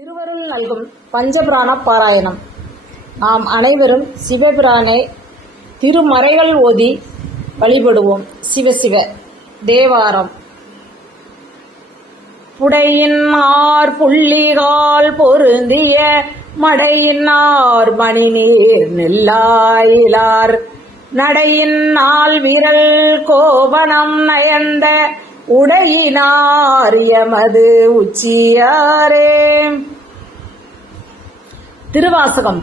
திருவருள் நல்கும் பஞ்சபிராண பாராயணம். நாம் அனைவரும் சிவபிரானை திருமறைகள் ஓதி வழிபடுவோம். சிவசிவ தேவாரம். புடையின்னார் புள்ளிகால் பொருந்திய மடையின் ஆர் மணிநீர் நெல்லாயிலார். நாள் விரல் கோபனம் நயந்த உடையினார் எமது உச்சியாரே. திருவாசகம்.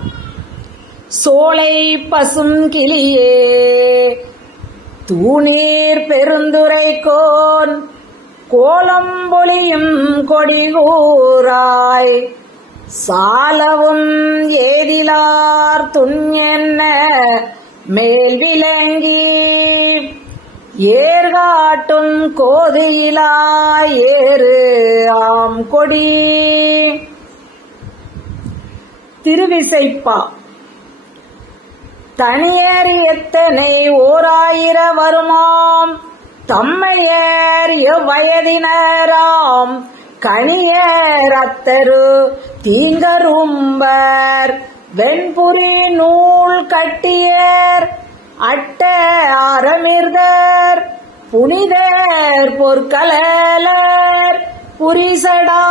சோலை பசும் கிளியே தூணீர் பெருந்துரைக்கோன் கோலம் பொலியும் கொடிகூராய் சாலவும் ஏதிலார் துண் என்ன மேல் விளங்கி ஏர்காட்டும் கோதிலா ஏறு ஆம் கொடி. திருவிசைப்பா. தனியர் எத்தனை ஓராயிர வருமாம்? தம்மையேர் எவ்வயதினராம்? கணியர் அத்தரு தீங்கரும்பர். வெண்புரி நூல் கட்டியர். அட் புனிதர் பொற்கலர் புரிசடா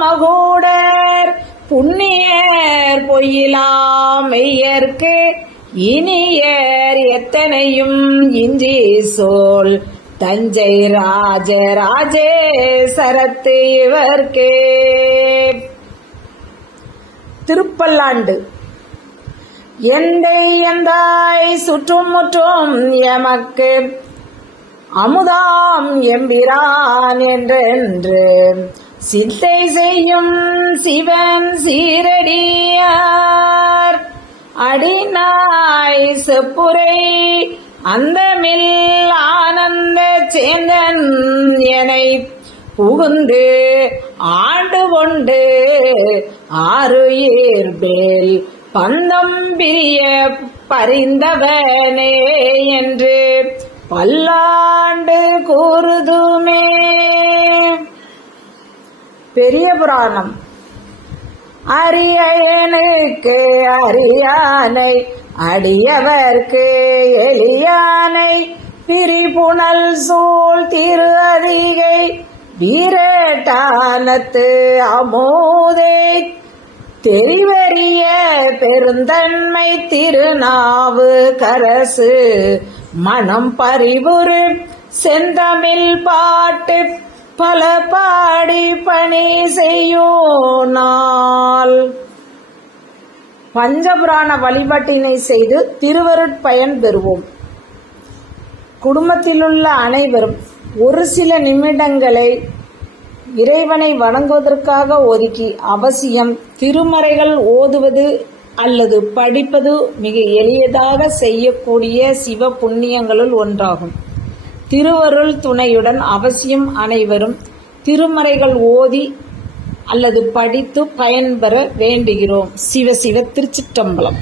மகோடர் புண்ணியர் பொய்யிலாம் மெய்யர்க்கு இனியர் எத்தனையும் இஞ்சி சோல் தஞ்சை ராஜராஜே சரத்து இவர்க்கே. திருப்பல்லாண்டு. எந்தை எந்தாய் சுற்றும் முற்றும் எமக்கு அமுதாம் எம்பிரான் என்றென்று சித்தை செய்யும் சிவன் சீரடியார். அடிநாய் செப்புரை அந்தமில் ஆனந்த சேந்தன் எனை புகுந்து ஆண்டு கொண்டு ஆறுயிர்பேல் பந்தம் பிரிய பரிந்தவனே என்று பல்லாண்டு கூறுதுமே. பெரிய புராணம். அரியனுக்கு அரியானை அடியவர்க்கு எளியானை பிரிபுணல் சூழ் திரு அதிகை வீரட்டானத்து அமோதே. தெரிவறிய பெருந்தன்மை திருநாவு கரசு மனம் பறிவுறு செந்தமிழ் பாட்டு பல பாடி பணி செய்யோனால் நாள். பஞ்சபுராண வழிபாட்டினை செய்து திருவருட்பயன் பெறுவோம். குடும்பத்திலுள்ள அனைவரும் ஒரு சில நிமிடங்களை இறைவனை வணங்குவதற்காக ஒதுக்கி அவசியம் திருமறைகள் ஓதுவது அல்லது படிப்பது மிக எளியதாக செய்யக்கூடிய சிவ புண்ணியங்களுள் ஒன்றாகும். திருவருள் துணையுடன் அவசியம் அனைவரும் திருமறைகள் ஓதி அல்லது படித்து பயன்பெற வேண்டுகிறோம். சிவ சிவ திருச்சிற்றம்பலம்.